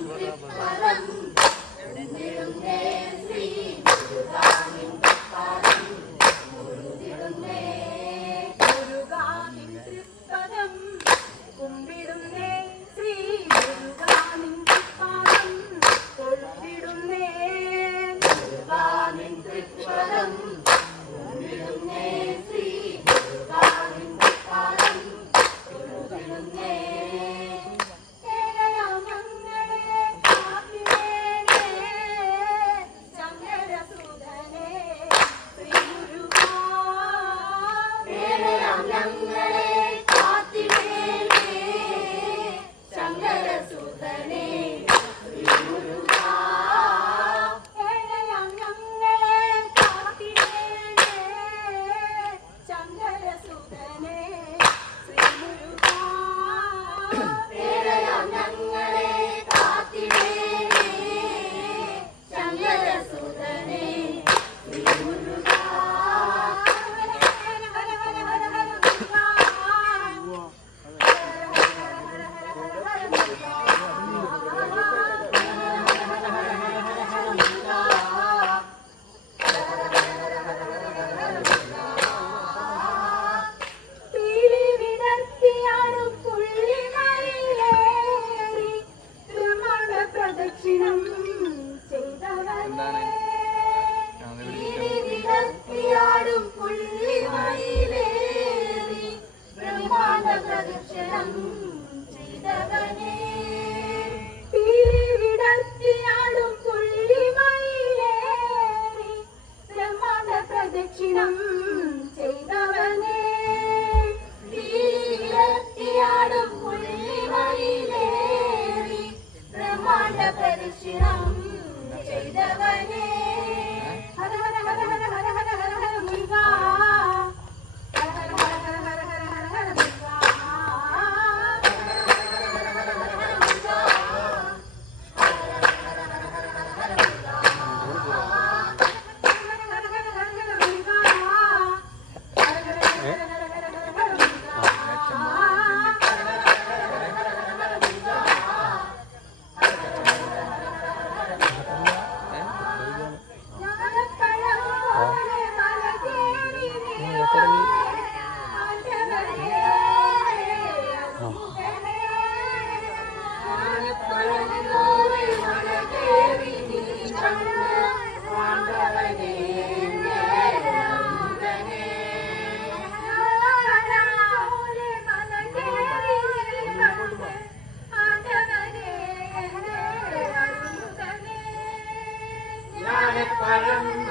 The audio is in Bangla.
বলতে পারা 안 I Hallelujah.